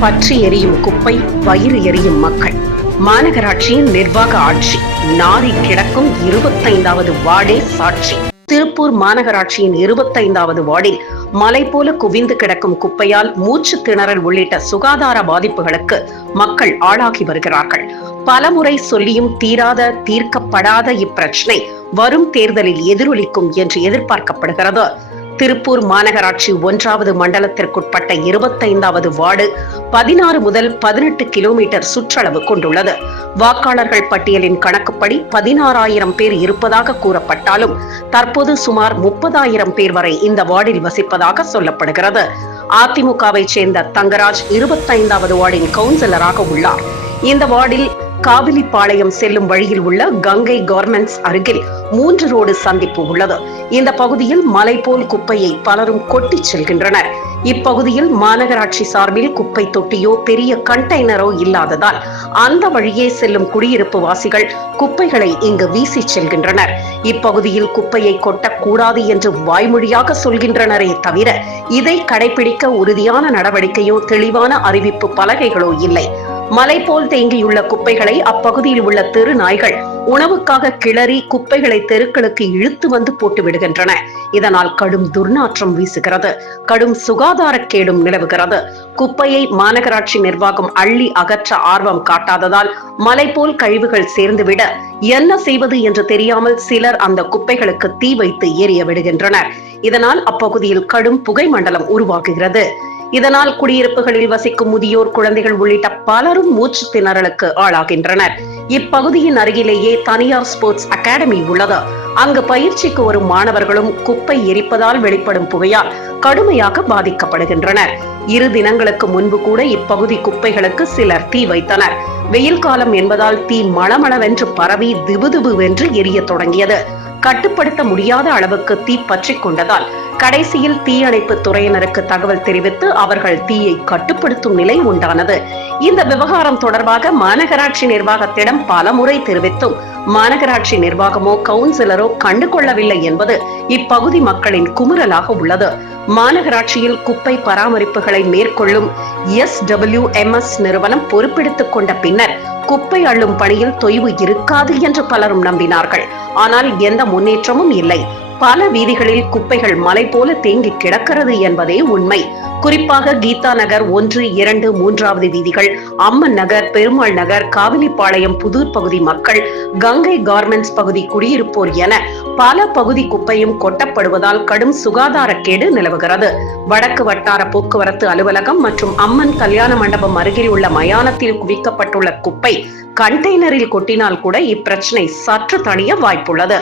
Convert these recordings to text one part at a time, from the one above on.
பற்றி எரியும் குப்பை வயிறு எரியும் மக்கள். மாநகராட்சியின் நிர்வாக ஆட்சி. நாரி கிடக்கும் இருபத்தைந்தாவது வார்டே சாட்சி. திருப்பூர் மாநகராட்சியின் இருபத்தைந்தாவது வார்டில் மலை போல குவிந்து கிடக்கும் குப்பையால் மூச்சு திணறல் உள்ளிட்ட சுகாதார பாதிப்புகளுக்கு மக்கள் ஆளாகி வருகிறார்கள். பலமுறை சொல்லியும் தீராத தீர்க்கப்படாத இப்பிரச்சனை வரும் தேர்தலில் எதிரொலிக்கும் என்று எதிர்பார்க்கப்படுகிறது. திருப்பூர் மாநகராட்சி ஒன்றாவது மண்டலத்திற்குட்பட்ட இருபத்தைந்தாவது வார்டு பதினாறு முதல் பதினெட்டு கிலோமீட்டர் சுற்றளவு கொண்டுள்ளது. வாக்காளர்கள் பட்டியலின் கணக்குப்படி பதினாறாயிரம் பேர் இருப்பதாக கூறப்பட்டாலும் தற்போது சுமார் முப்பதாயிரம் பேர் வரை இந்த வார்டில் வசிப்பதாக சொல்லப்படுகிறது. அதிமுகவை சேர்ந்த தங்கராஜ் இருபத்தைந்தாவது வார்டின் கவுன்சிலராக உள்ளார். இந்த வார்டில் காவிலிப்பாளையம் செல்லும் வழியில் உள்ள கங்கை கார்மெண்ட்ஸ் அருகில் மூன்று ரோடு சந்திப்பு உள்ளது. இந்த பகுதியில் மலை போல் குப்பையை பலரும் கொட்டி செல்கின்றனர். இப்பகுதியில் மாநகராட்சி சார்பில் குப்பை தொட்டியோ பெரிய கண்டெய்னரோ இல்லாததால் அந்த வழியே செல்லும் குடியிருப்பு வாசிகள் குப்பைகளை இங்கு வீசி செல்கின்றனர். இப்பகுதியில் குப்பையை கொட்டக்கூடாது என்று வாய்மொழியாக சொல்கின்றனரே தவிர இதை கடைபிடிக்க உறுதியான நடவடிக்கையோ தெளிவான அறிவிப்பு பலகைகளோ இல்லை. மலை போல் தேங்கியுள்ள குப்பைகளை அப்பகுதியில் உள்ள தெரு நாய்கள் உணவுக்காக கிளறி குப்பைகளை தெருக்களுக்கு இழுத்து வந்து போட்டு விடுகின்றன. இதனால் கடும் துர்நாற்றம் வீசுகிறது. கடும் சுகாதார கேடும் நிலவுகிறது. குப்பையை மாநகராட்சி நிர்வாகம் அள்ளி அகற்ற ஆர்வம் காட்டாததால் மலை போல் கழிவுகள் சேர்ந்துவிட என்ன செய்வது என்று தெரியாமல் சிலர் அந்த குப்பைகளுக்கு தீ வைத்து எரிய விடுகின்றனர். இதனால் அப்பகுதியில் கடும் புகை மண்டலம் உருவாகுகிறது. இதனால் குடியிருப்புகளில் வசிக்கும் முதியோர் குழந்தைகள் உள்ளிட்ட பலரும் மூச்சு திணறலுக்கு ஆளாகின்றனர். இப்பகுதியின் அருகிலேயே தனியார் ஸ்போர்ட்ஸ் அகாடமி உள்ளது. அங்கு பயிற்சிக்கு வரும் மாணவர்களும் குப்பை எரிப்பதால் வெளிப்படும் புகையால் கடுமையாக பாதிக்கப்படுகின்றனர். இரு தினங்களுக்கு முன்பு கூட இப்பகுதி குப்பைகளுக்கு சிலர் தீ வைத்தனர். வெயில் காலம் என்பதால் தீ மளமளவென்று பரவி திபுதிபுவென்று எரிய தொடங்கியது. கட்டுப்படுத்த முடியாத அளவுக்கு தீ பற்றி கொண்டதால் கடைசியில் தீயணைப்பு துறையினருக்கு தகவல் தெரிவித்து அவர்கள் தீயை கட்டுப்படுத்தும் நிலை உண்டானது. இந்த விவகாரம் தொடர்பாக மாநகராட்சி நிர்வாகத்திடம் பல முறை தெரிவித்தும் மாநகராட்சி நிர்வாகமோ கவுன்சிலரோ கண்டுகொள்ளவில்லை என்பது இப்பகுதி மக்களின் குமுறலாக உள்ளது. மாநகராட்சியில் குப்பை பராமரிப்புகளை மேற்கொள்ளும் எஸ் டபிள்யூ எம் எஸ் நிறுவனம் பொறுப்பெடுத்துக் கொண்ட பின்னர் குப்பை அள்ளும் பணியில் தொய்வு இருக்காது என்று பலரும் நம்பினார்கள். ஆனால் எந்த முன்னேற்றமும் இல்லை. பல வீதிகளில் குப்பைகள் மலை போல தேங்கி கிடக்கிறது என்பதே உண்மை. குறிப்பாக கீதா நகர் ஒன்று இரண்டு மூன்றாவது வீதிகள் அம்மன் நகர் பெருமாள் நகர் காவிலிப்பாளையம் புதூர் பகுதி மக்கள் கங்கை கார்மெண்ட்ஸ் பகுதி குடியிருப்போர் என பல பகுதி குப்பையும் கொட்டப்படுவதால் கடும் சுகாதார கேடு நிலவுகிறது. வடக்கு வட்டார போக்குவரத்து அலுவலகம் மற்றும் அம்மன் கல்யாண மண்டபம் அருகில் உள்ள மயானத்தில் குவிக்கப்பட்டுள்ள குப்பை கண்டெய்னரில் கொட்டினால் கூட இப்பிரச்சனை சற்று தணிய வாய்ப்புள்ளது.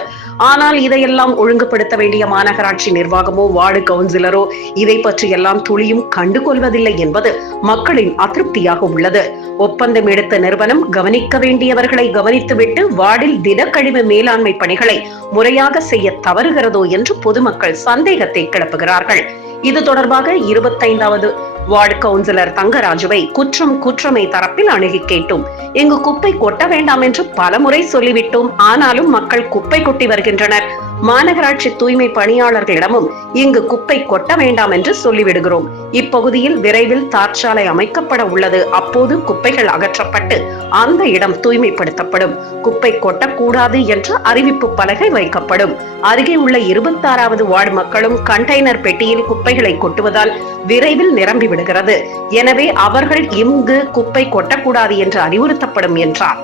ஆனால் இதையெல்லாம் ஒழுங்குபடுத்த வேண்டிய மாநகராட்சி நிர்வாகமோ வார்டு கவுன்சிலரோ இதை பற்றி எல்லாம் துளியும் கண்டுகொள்வதில்லை என்பது மக்களின் அதிருப்தியாக உள்ளது. ஒப்பந்தம் எடுத்த நிறுவனம் கவனிக்க வேண்டியவர்களை கவனித்துவிட்டு வார்டில் திடக்கழிவு மேலாண்மை பணிகளை முறையாக செய்ய தவறுகிறதோ என்று பொதுமக்கள் சந்தேகத்தை கிளப்புகிறார்கள். இது தொடர்பாக இருபத்தைந்தாவது வார்டு கவுன்சிலர் தங்கராஜுவை குற்றம் குற்றமை தரப்பில் அணுகி கேட்டோம். இங்கு குப்பை கொட்ட வேண்டாம் என்று பலமுறை சொல்லிவிட்டோம். ஆனாலும் மக்கள் குப்பை கொட்டி வருகின்றனர். மாநகராட்சி தூய்மை பணியாளர்களிடமும் இங்கு குப்பை கொட்ட வேண்டாம் என்று சொல்லிவிடுகிறோம். இப்பகுதியில் விரைவில் தார்ச்சாலை அமைக்கப்பட உள்ளது. அப்போது குப்பைகள் அகற்றப்பட்டு அந்த இடம் தூய்மைப்படுத்தப்படும். குப்பை கொட்டக்கூடாது என்ற அறிவிப்பு பலகை வைக்கப்படும். அருகே உள்ள இருபத்தாறாவது வார்டு மக்களும் கண்டெய்னர் பெட்டியில் குப்பைகளை கொட்டுவதால் விரைவில் நிரம்பி விடுகிறது எனவே அவர்கள் இங்கு குப்பை கொட்டக்கூடாது என்று அறிவுறுத்தப்படும் என்றார்.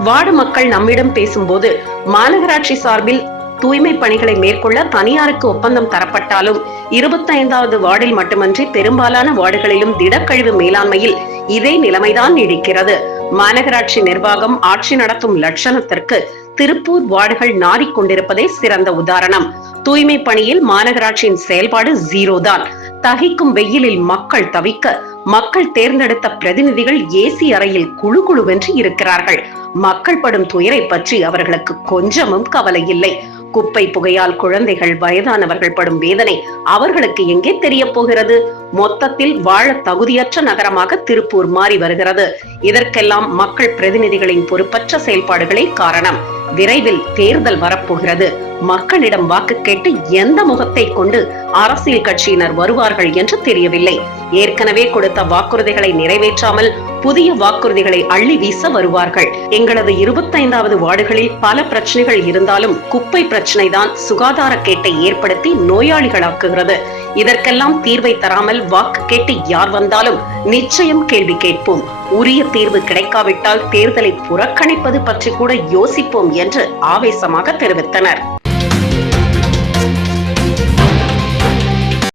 வார்டு மக்கள் நம்மிடம் பேசும்போது மாநகராட்சி சார்பில் தூய்மை பணிகளை மேற்கொள்ள தனியாருக்கு ஒப்பந்தம் தரப்பட்டாலும் இருபத்தைந்தாவது வார்டில் மட்டுமன்றி பெரும்பாலான வார்டுகளிலும் திடக்கழிவு மேலாண்மையில் இதே நிலைமைதான் நீடிக்கிறது. மாநகராட்சி நிர்வாகம் ஆட்சி நடத்தும் லட்சணத்திற்கு திருப்பூர் வார்டுகள் நாறிக்கொண்டிருப்பதே சிறந்த உதாரணம். தூய்மை பணியில் மாநகராட்சியின் செயல்பாடு ஜீரோ தான் தகிக்கும் வெயிலில் மக்கள் தவிக்க மக்கள் தேர்ந்தெடுத்த பிரதிநிதிகள் ஏசி அறையில் குழு குழுவென்று இருக்கிறார்கள். மக்கள் படும் துயரை பற்றி அவர்களுக்கு கொஞ்சமும் கவலை இல்லை. குப்பை புகையால் குழந்தைகள் வயதானவர்கள் படும் வேதனை அவர்களுக்கு எங்கே தெரிய போகிறது? மொத்தத்தில் வாழ தகுதியற்ற நகரமாக திருப்பூர் மாறி வருகிறது. இதற்கெல்லாம் மக்கள் பிரதிநிதிகளின் பொறுப்பற்ற செயல்பாடுகளே காரணம். விரைவில் தேர்தல் வரப்போகிறது. மக்களிடம் வாக்கு கேட்டு எந்த முகத்தை கொண்டு அரசியல் கட்சியினர் வருவார்கள் என்று தெரியவில்லை. ஏற்கனவே கொடுத்த வாக்குறுதிகளை நிறைவேற்றாமல் புதிய வாக்குறுதிகளை அள்ளி வீச வருவார்கள். எங்களது இருபத்தைந்தாவது வார்டுகளில் பல பிரச்சனைகள் இருந்தாலும் குப்பை பிரச்சனை தான் சுகாதார கேட்டை ஏற்படுத்தி நோயாளிகளாக்குகிறது. இதற்கெல்லாம் தீர்வை தராமல் வாக்கு கேட்டு யார் வந்தாலும் நிச்சயம் கேள்வி கேட்போம். உரிய தீர்வு கிடைக்காவிட்டால் தேர்தலை புறக்கணிப்பது பற்றி கூட யோசிப்போம் என்று ஆவேசமாக தெரிவித்தனர்.